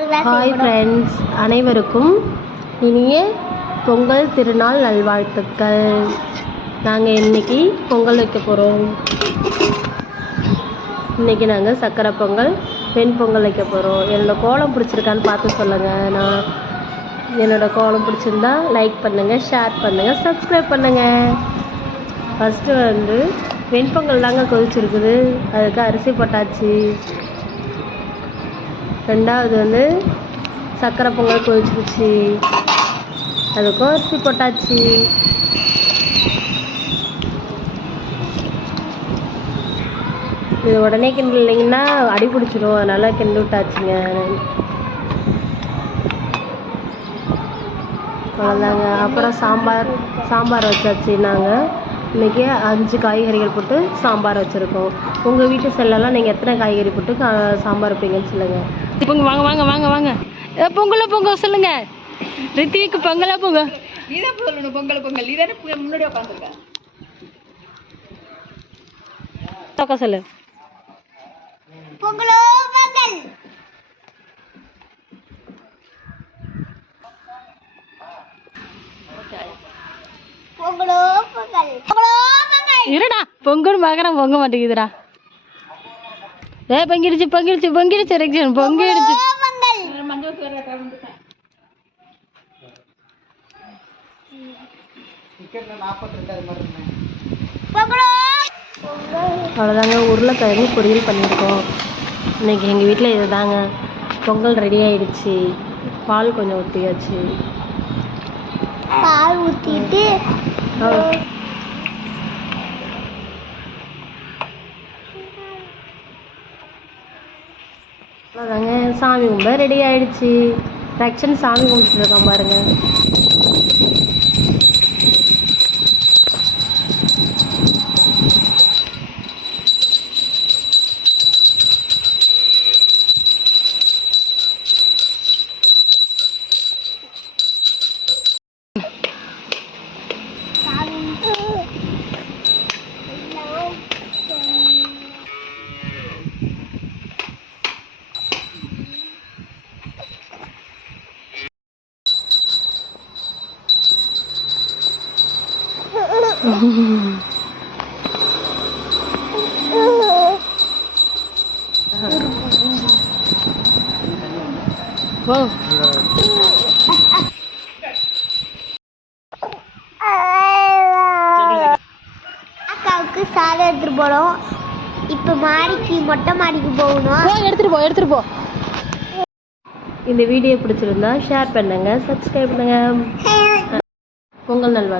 Hi friends, அனைவருக்கும் இனிய பொங்கல் திருநாள் நல்வாழ்த்துக்கள். நாங்கள் இன்றைக்கி பொங்கல் வைக்க போகிறோம். இன்றைக்கி நாங்கள் சக்கரை பொங்கல், வெண் பொங்கல் வைக்க போகிறோம். என்னோடய கோலம் பிடிச்சிருக்கான்னு பார்த்து சொல்லுங்கள். என்னோடய கோலம் பிடிச்சிருந்தா லைக் பண்ணுங்கள், ஷேர் பண்ணுங்கள், சப்ஸ்கிரைப் பண்ணுங்கள். ஃபஸ்ட்டு வெண்பொங்கல் தாங்க கொதிச்சிருக்குது, அதுக்கு அரிசி போட்டாச்சு. ரெண்டாவது சக்கரை பொங்கல் கொதிச்சிருச்சு, அதுக்கும் அரிசி போட்டாச்சு. இது உடனே கிண்டு இல்லைங்கன்னா அடி பிடிச்சிடும், அதனால் கிண்டு விட்டாச்சுங்க. அவ்வளோதாங்க. அப்புறம் சாம்பார் வச்சாச்சு. நாங்கள் இன்றைக்கி 5 காய்கறிகள் போட்டு சாம்பார் வச்சுருக்கோம். உங்கள் வீட்டு செல்லலாம் நீங்கள் எத்தனை காய்கறி போட்டு சாம்பார் வைப்பீங்கன்னு சொல்லுங்கள். பொங்க வாங்க வாங்க வாங்க வாங்க பொங்க சொல்லுங்கள். ரித்திக்கு பொங்கலா பொங்க. இதான் சொல்லணும், பொங்கல் இதானே முன்னாடி உட்காந்துருக்கேன். சொல்லு பொங்கலோ பொங்கல். பொங்கலோ பொங்கல். இருடா, பொங்கல் மகரம் பொங்க மாட்டேங்குதுடா. பொங்கிடுச்சு ரெக்ஷன் பொங்கிடுச்சு. அவ்வளோதாங்க. உருளைக்கிழங்கு பொரியல் பண்ணியிருக்கோம். இன்றைக்கி எங்கள் வீட்டில் இது தாங்க. பொங்கல் ரெடி ஆகிடுச்சு. பால் கொஞ்சம் ஊற்றியாச்சு. பால் ஊற்றிட்டு அவ்வளோதாங்க. சாமி கும்பிட ரெடி ஆகிடுச்சு. ரக்ஷன் சாமி கும்பிட்டு இருக்கான் பாருங்க. அக்காவுக்கு சாதம் எடுத்துட்டு போனோம். இப்போ மொட்டை மாடிக்கு போகணும். எடுத்துட்டு போ. இந்த வீடியோ பிடிச்சிருந்தா ஷேர் பண்ணுங்க, சப்ஸ்கிரைப் பண்ணுங்க. பொங்கல் நல்வாழ்த்துக்கள்.